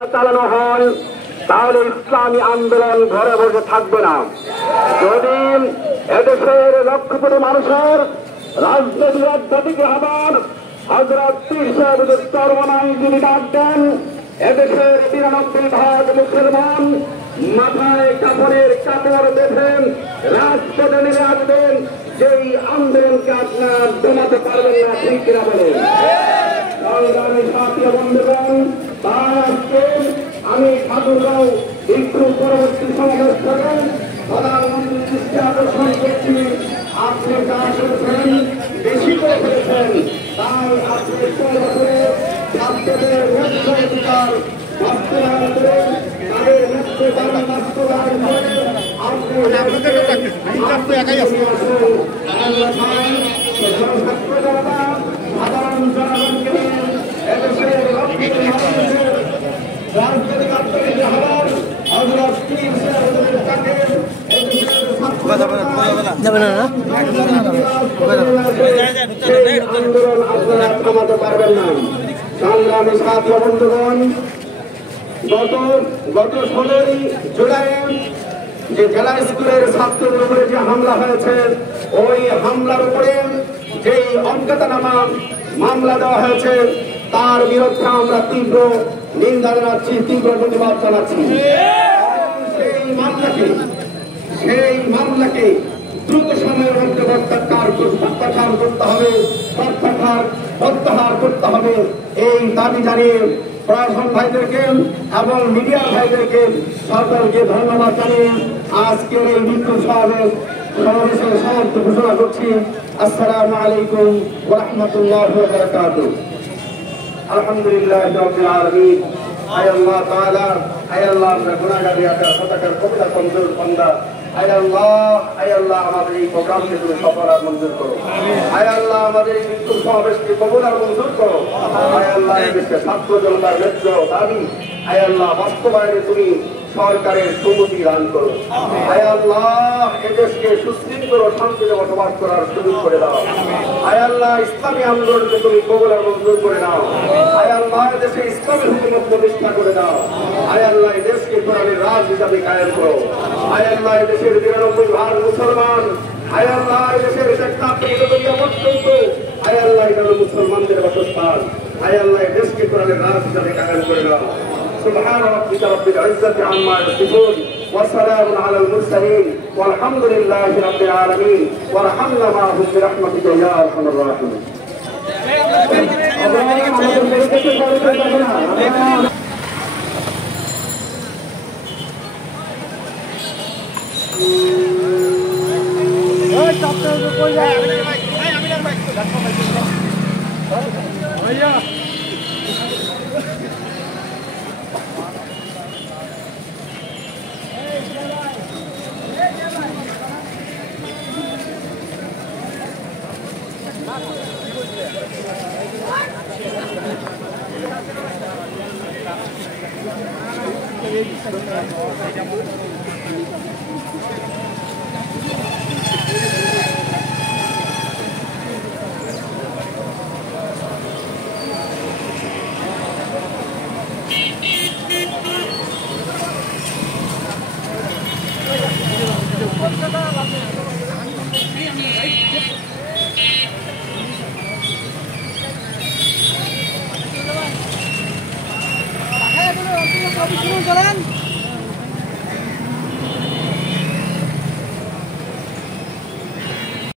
চালানো হয় তাহলে ইসলামী আন্দোলন ঘরে বসে থাকবে না। যদি এদেশের লক্ষ কোটি মানুষের রাজনৈতিক আধ্যাত্মিক আহ্বান হযরত পীর সাহেবের চরমনায় যিনি ডাক দেন, এদেশের ৯৩ ভাগ মুসলমান মাথায় কাপড়ের কাপড় বেঁধেন রাজপথে নেমে আসবেন, যেই আন্দোলনকে আপনার দমাতে পারবেন না, ঠিক কিনা বলেন? সংগ্রামী সাথী বন্ধুগণ, তাই আজকে আমি ঠাকুরগাঁও বিক্ষোভ পরবর্তী সমাবেশ করেন প্রধানমন্ত্রীর দৃষ্টি আকর্ষণ করছি। আপনি যা করেছেন বেশি করে ফেলেছেন, তাই আপনি ছাত্রদের ন্যায্য অধিকার বাস্তবায়ন করে তাদের ন্যায্য দাবি বাস্তবায়ন করে আপনি সাধারণ জনগণকে এদেশের রাজনৈতিক আত্মনীতি হবার হযরত পীর সাহেবের তাকে আন্দোলন আপনারা থামাতে পারবেন না। সংগ্রামী সাথী বন্ধুগণ, গত ১৬ জুলাই যে জেলা স্কুলের ছাত্রদের উপরে যে হামলা হয়েছে, ওই হামলার উপরে যেই অজ্ঞাতনামা মামলা দেওয়া হয়েছে তার বিরুদ্ধে আমরা তীব্র নিন্দা জানাচ্ছি, তীব্র প্রতিবাদ জানাচ্ছি। সেই মামলাকে দ্রুত সময়ের মধ্যে প্রত্যাহার করতে হবে এই দাবি জানিয়ে প্রশাসন ভাইদেরকে এবং মিডিয়া ভাইদেরকে সরকারকে ধন্যবাদ জানিয়ে আজকের এই বিক্ষোভ সমাবেশের সমাপ্তি ঘোষণা করছি। আসসালামু আলাইকুম ওয়া রাহমাতুল্লাহি ওয়া বারাকাতুহু। আলহামদুলিল্লাহ রাব্বিল আলামিন। আয় আল্লাহ তাআলা, আয় আল্লাহ আমরা গুনাহগার আকার সতাকার কবিতা কমজোর বান্দা, আয় আল্লাহ আমাদের এই প্রোগ্রামকে তুমি সফল আর মঞ্জুর করো। আয় আল্লাহ আমাদের এই বিক্ষোভ সমাবেশকে কবুল আর মঞ্জুর করো। আয় আল্লাহ এই দেশের ছাত্র জনতার ন্যায্য দাবি আয় আল্লাহ বাস্তবায়নে তুমি সরকারের সম্মতি দান করো। আয় আল্লাহ এদেশকে সুশৃঙ্খল ও শান্তিতে বসবাস করার সুযোগ করে দাও। আয় আল্লাহ ইসলামী আন্দোলনকে তুমি কবুল আর মঞ্জুর করে দাও। আয় আল্লাহ এদেশে ইসলামী হুকুমত প্রতিষ্ঠা করে দাও। আয় আল্লাহ এই দেশকে কোরআনের রাজ হিসাবে কায়েম করো। আয় আল্লাহ এদেশের ৯৩ ভাগ মুসলমান, আয় আল্লাহ এদেশের পর্যন্ত আয় আল্লাহ এটা মুসলমানদের বাসস্থান। আয় আল্লাহ এই দেশকে কোরআনের রাজ হিসাবে কায়েম করে দাও। سبحان ربك رب العزة عما يصفون وسلام على المرسلين والحمد لله رب العالمين وارحمنا معهم برحمتك يا ارحم الراحمين. করেন